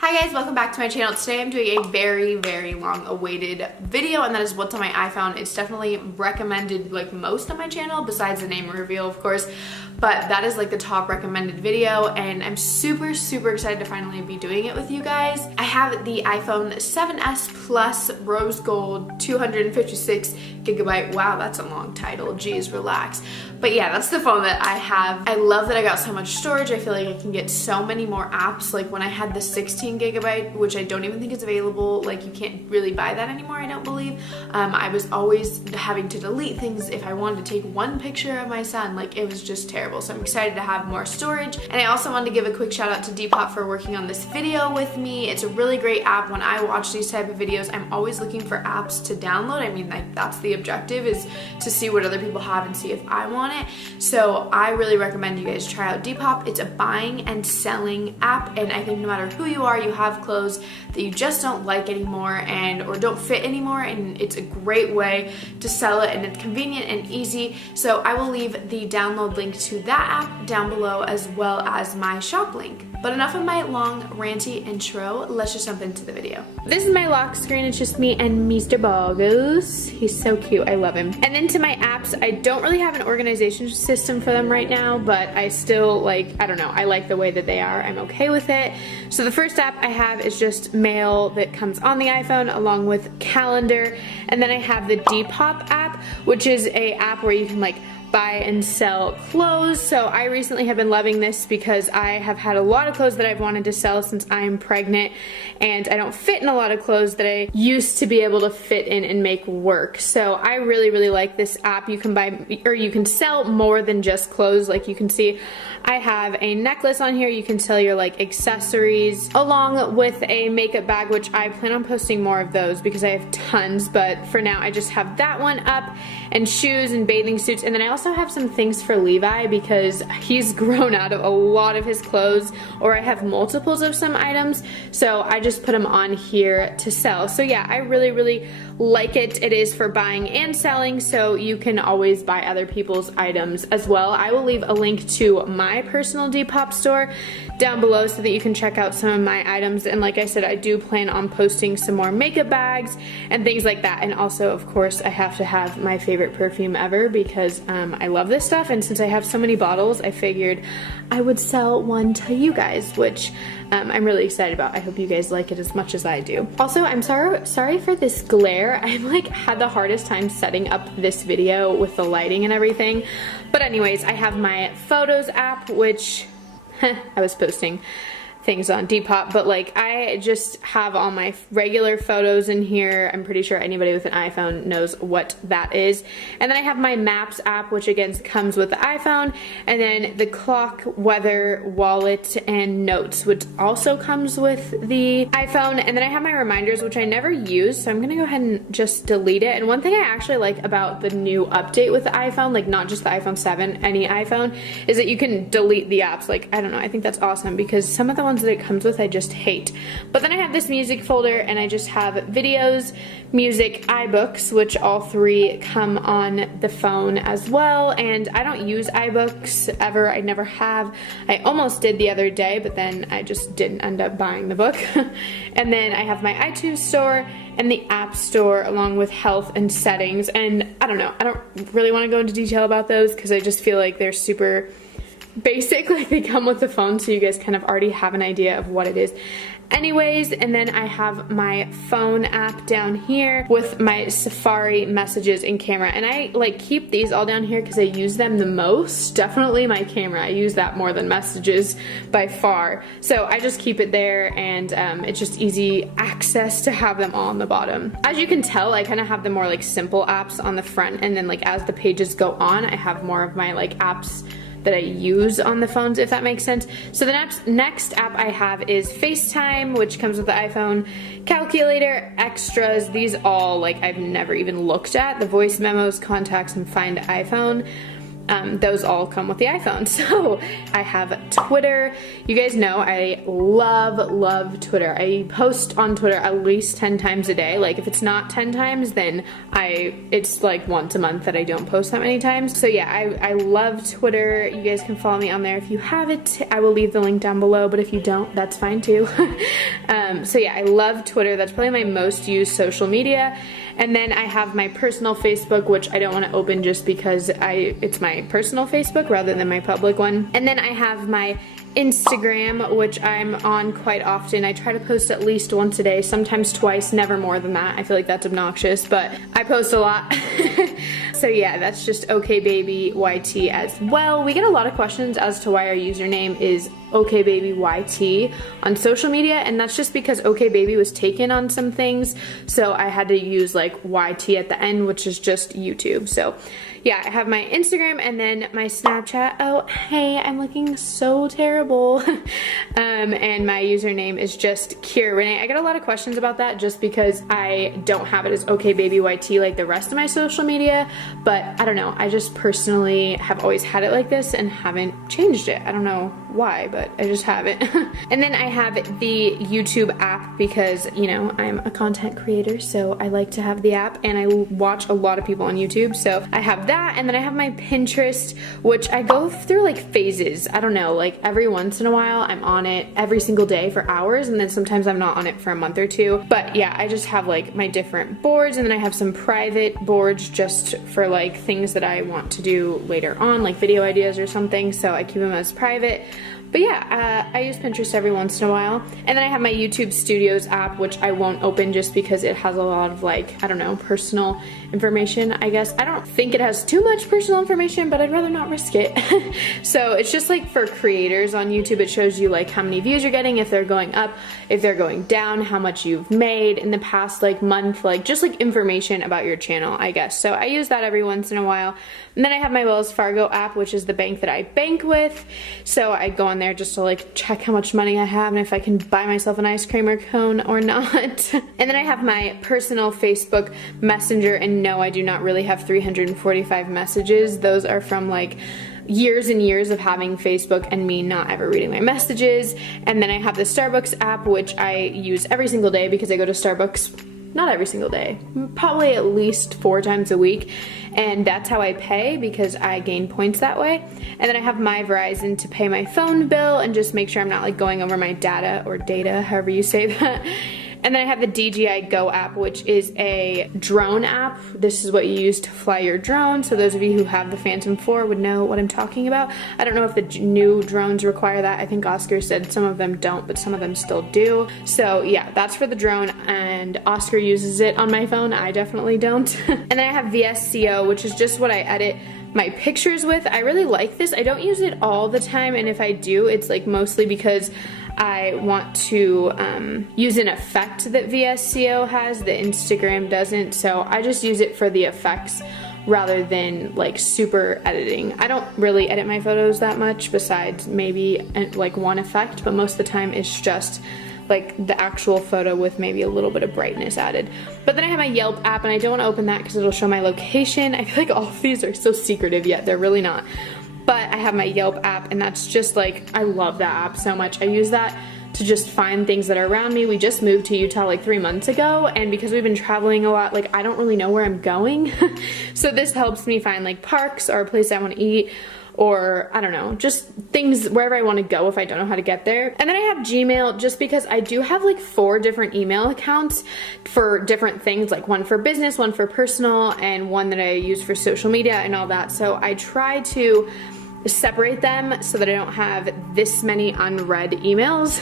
Hi guys, welcome back to my channel. Today I'm doing a very long awaited video, and that is what's on my iPhone. It's definitely recommended like most on my channel besides the name reveal, of course, but that is like the top recommended video, and I'm super excited to finally be doing it with you guys. I have the iPhone 7s Plus Rose Gold 256 gigabyte. Wow, that's a long title. Geez, relax. But yeah, that's the phone that I have. I love that I got so much storage. I feel like I can get so many more apps. Like when I had the 16 gigabyte, which I don't even think is available, like you can't really buy that anymore, I don't believe. I was always having to delete things if I wanted to take one picture of my son. Like it was just terrible. So I'm excited to have more storage. And I also wanted to give a quick shout out to Depop for working on this video with me. It's a really great app. When I watch these type of videos, I'm always looking for apps to download. I mean, like that's the objective, is to see what other people have and see if I want it. So I really recommend you guys try out Depop. It's a buying and selling app, and I think no matter who you are, you have clothes that you just don't like anymore or don't fit anymore, and it's a great way to sell it, and it's convenient and easy. So I will leave the download link to that app down below, as well as my shop link. But enough of my long ranty intro, let's just jump into the video. This is my lock screen. It's just me and Mr. Boggles. He's so cute, I love him. And then to my apps, I don't really have an organization system for them right now, but I still like, I don't know, I like the way that they are. I'm okay with it. So the first app I have is just Mail that comes on the iPhone along with Calendar. And then I have the Depop app, which is a app where you can like buy and sell clothes. So I recently have been loving this because I have had a lot of clothes that I've wanted to sell since I'm pregnant, and I don't fit in a lot of clothes that I used to be able to fit in and make work. So I really like this app. You can buy, or you can sell more than just clothes. Like you can see I have a necklace on here. You can sell your like accessories along with a makeup bag, which I plan on posting more of those because I have tons, but for now I just have that one up, and shoes and bathing suits. And then I also have some things for Levi because he's grown out of a lot of his clothes, or I have multiples of some items, so I just put them on here to sell. So yeah, I really like it. It is for buying and selling, so you can always buy other people's items as well. I will leave a link to my personal Depop store down below so that you can check out some of my items. And like I said, I do plan on posting some more makeup bags and things like that. And also, of course, I have to have my favorite perfume ever because I love this stuff, and since I have so many bottles, I figured I would sell one to you guys, which I'm really excited about. I hope you guys like it as much as I do. Also, I'm sorry for this glare. I've like had the hardest time setting up this video with the lighting and everything. But anyways, I have my Photos app, which I was posting things on Depop, but like I just have all my regular photos in here. I'm pretty sure anybody with an iPhone knows what that is. And then I have my Maps app, which again comes with the iPhone, and then the clock, weather, wallet, and notes, which also comes with the iPhone. And then I have my reminders, which I never use, so I'm gonna go ahead and just delete it. And one thing I actually like about the new update with the iPhone, like not just the iPhone 7, any iPhone, is that you can delete the apps. Like, I don't know, I think that's awesome because some of the ones that it comes with I just hate. But then I have this music folder, and I just have videos, music, iBooks, which all three come on the phone as well. And I don't use iBooks ever. I never have. I almost did the other day, but then I just didn't end up buying the book. And then I have my iTunes store and the App Store along with health and settings. And I don't know, I don't really want to go into detail about those because I just feel like they're super basic, like they come with the phone, so you guys kind of already have an idea of what it is anyways. And then I have my phone app down here with my Safari, messages, and camera, and I like keep these all down here because I use them the most. Definitely my camera, I use that more than messages by far, so I just keep it there, and it's just easy access to have them all on the bottom. As you can tell, I kind of have the more like simple apps on the front, and then like as the pages go on, I have more of my like apps that I use on the phones, if that makes sense. So the next app I have is FaceTime, which comes with the iPhone, Calculator, Extras. These all like I've never even looked at. The voice memos, contacts, and Find iPhone. those all come with the iPhone. So I have Twitter. You guys know I love Twitter. I post on Twitter at least 10 times a day. Like if it's not 10 times, then it's like once a month that I don't post that many times. So yeah, I love Twitter. You guys can follow me on there if you have it. I will leave the link down below, but if you don't, that's fine too. So yeah, I love Twitter. That's probably my most used social media. And then I have my personal Facebook, which I don't want to open just because it's my personal Facebook rather than my public one. And then I have my Instagram, which I'm on quite often. I try to post at least once a day, sometimes twice, never more than that. I feel like that's obnoxious, but I post a lot. So yeah, that's just OkBabyYT as well. We get a lot of questions as to why our username is OkBabyYT on social media, and that's just because OkBaby was taken on some things, so I had to use like YT at the end, which is just YouTube. So yeah, I have my Instagram and then my Snapchat. Oh, hey, I'm looking so terrible. And my username is just Kira Renee. I get a lot of questions about that just because I don't have it as OkBabyYT like the rest of my social media, but I don't know. I just personally have always had it like this and haven't changed it. I don't know why, but I just have it. And then I have the YouTube app because, you know, I'm a content creator, so I like to have the app, and I watch a lot of people on YouTube, so I have that. And then I have my Pinterest, which I go through like phases. I don't know, like every once in a while I'm on it every single day for hours, and then sometimes I'm not on it for a month or two. But yeah, I just have like my different boards, and then I have some private boards just for like things that I want to do later on, like video ideas or something, so I keep them as private. But yeah, I use Pinterest every once in a while. And then I have my YouTube Studios app, which I won't open just because it has a lot of like, I don't know, personal information, I guess. I don't think it has too much personal information, but I'd rather not risk it. So it's just like for creators on YouTube, it shows you like how many views you're getting, if they're going up, if they're going down, how much you've made in the past like month, like just like information about your channel, I guess. So I use that every once in a while. And then I have my Wells Fargo app, which is the bank that I bank with. So I go on there just to like check how much money I have and if I can buy myself an ice cream or cone or not. And then I have my personal Facebook Messenger, and no, I do not really have 345 messages. Those are from like years and years of having Facebook and me not ever reading my messages. And then I have the Starbucks app, which I use every single day because I go to Starbucks. Not every single day, probably at least 4 times a week, and that's how I pay because I gain points that way. And then I have my Verizon to pay my phone bill and just make sure I'm not like going over my data or data, however you say that. And then I have the DJI Go app, which is a drone app. This is what you use to fly your drone. So those of you who have the Phantom 4 would know what I'm talking about. I don't know if the new drones require that. I think Oscar said some of them don't, but some of them still do. So yeah, that's for the drone, and Oscar uses it on my phone. I definitely don't. And then I have VSCO, which is just what I edit my pictures with. I really like this. I don't use it all the time, and if I do, it's like mostly because I want to use an effect that VSCO has that Instagram doesn't, so I just use it for the effects rather than like super editing. I don't really edit my photos that much besides maybe like one effect, but most of the time it's just like the actual photo with maybe a little bit of brightness added. But then I have my Yelp app, and I don't want to open that because it'll show my location. I feel like all of these are so secretive, yet they're really not. But I have my Yelp app, and that's just like, I love that app so much. I use that to just find things that are around me. We just moved to Utah like 3 months ago, and because we've been traveling a lot, like I don't really know where I'm going. So this helps me find like parks or a place I want to eat, or I don't know, just things wherever I want to go if I don't know how to get there. And then I have Gmail just because I do have like 4 different email accounts for different things, like one for business, one for personal, and one that I use for social media and all that. So I try to separate them so that I don't have this many unread emails.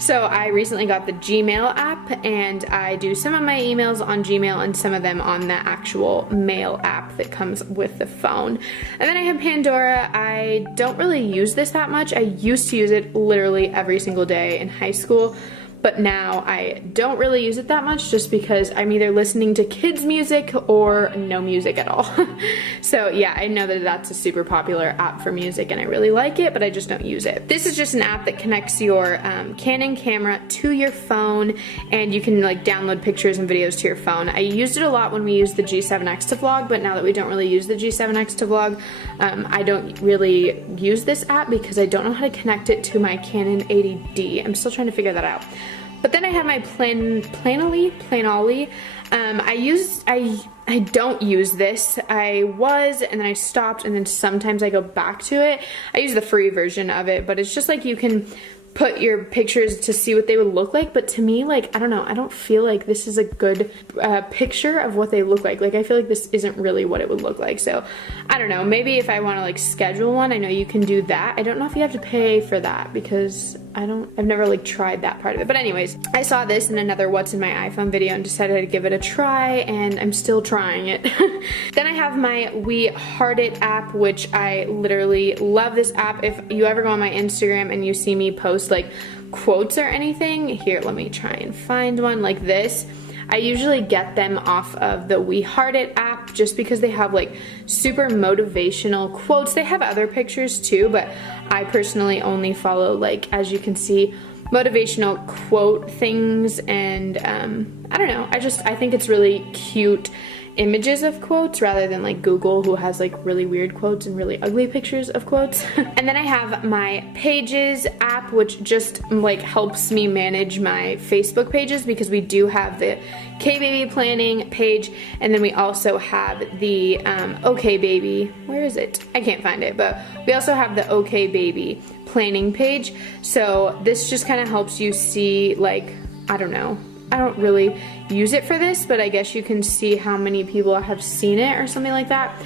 So I recently got the Gmail app, and I do some of my emails on Gmail and some of them on the actual mail app that comes with the phone. And then I have Pandora. I don't really use this that much. I used to use it literally every single day in high school, but now I don't really use it that much just because I'm either listening to kids music or no music at all. So yeah, I know that that's a super popular app for music and I really like it, but I just don't use it. This is just an app that connects your Canon camera to your phone, and you can like download pictures and videos to your phone. I used it a lot when we used the G7X to vlog, but now that we don't really use the G7X to vlog, I don't really use this app because I don't know how to connect it to my Canon 80D. I'm still trying to figure that out. But then I have my Planoly. I don't use this. I was, and then I stopped, and then sometimes I go back to it. I use the free version of it, but it's just like you can put your pictures to see what they would look like, but to me, like, I don't know, I don't feel like this is a good picture of what they look like. Like, I feel like this isn't really what it would look like, so I don't know, maybe if I want to like schedule one, I know you can do that. I don't know if you have to pay for that because I've never like tried that part of it. But anyways, I saw this in another what's in my iPhone video and decided to give it a try, and I'm still trying it. Then I have my We Heart It app, which I literally love this app. If you ever go on my Instagram and you see me post like quotes or anything, here, let me try and find one like this. I usually get them off of the We Heart It app just because they have like super motivational quotes. They have other pictures too, but I personally only follow, like, as you can see, motivational quote things, and I don't know, I think it's really cute images of quotes rather than like Google, who has like really weird quotes and really ugly pictures of quotes. And then I have my Pages app, which just like helps me manage my Facebook pages, because we do have the Okbaby planning page, and then we also have the Okbaby, where is it? I can't find it, but we also have the Okbaby planning page. So this just kind of helps you see, like, I don't know, I don't really use it for this, but I guess you can see how many people have seen it or something like that.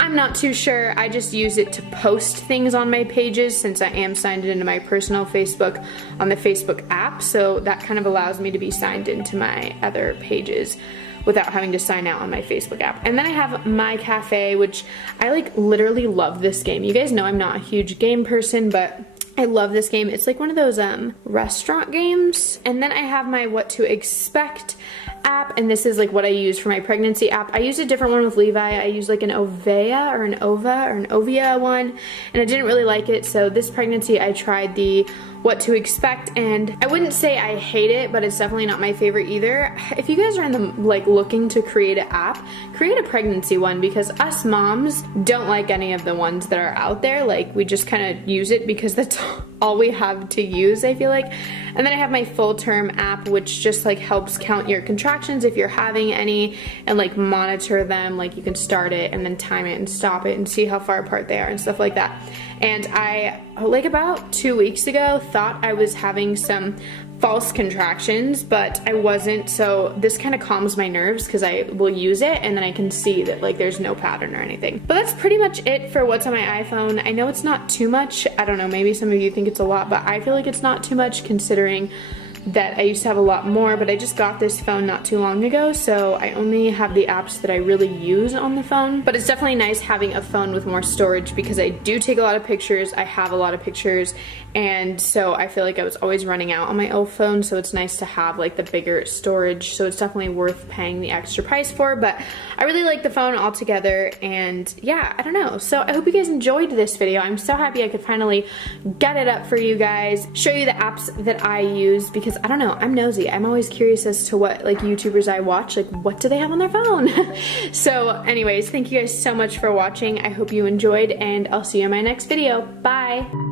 I'm not too sure. I just use it to post things on my pages since I am signed into my personal Facebook on the Facebook app, so that kind of allows me to be signed into my other pages without having to sign out on my Facebook app. And then I have My Cafe, which I like literally love this game. You guys know I'm not a huge game person, but I love this game. It's like one of those restaurant games. And then I have my What to Expect app, and this is like what I use for my pregnancy app. I used a different one with Levi. I used like an Ovea or an Ova or an Ovia one, and I didn't really like it. So this pregnancy I tried the What to Expect, and I wouldn't say I hate it, but it's definitely not my favorite either. If you guys are in the like looking to create an app, create a pregnancy one, because us moms don't like any of the ones that are out there. Like, we just kind of use it because that's all we have to use, I feel like. And then I have my Full Term app, which just like helps count your contractions if you're having any, and like monitor them. Like, you can start it and then time it and stop it and see how far apart they are and stuff like that. And I, like about 2 weeks ago, thought I was having some false contractions, but I wasn't. So this kind of calms my nerves because I will use it and then I can see that like there's no pattern or anything. But that's pretty much it for what's on my iPhone. I know it's not too much. I don't know, maybe some of you think it's a lot, but I feel like it's not too much considering that I used to have a lot more, but I just got this phone not too long ago, so I only have the apps that I really use on the phone. But it's definitely nice having a phone with more storage because I do take a lot of pictures, I have a lot of pictures, and so I feel like I was always running out on my old phone, so it's nice to have like the bigger storage, so it's definitely worth paying the extra price for. But I really like the phone altogether, and yeah, I don't know. So I hope you guys enjoyed this video. I'm so happy I could finally get it up for you guys, show you the apps that I use, because I don't know, I'm nosy. I'm always curious as to what like YouTubers I watch, like what do they have on their phone? So anyways, thank you guys so much for watching. I hope you enjoyed, and I'll see you in my next video. Bye!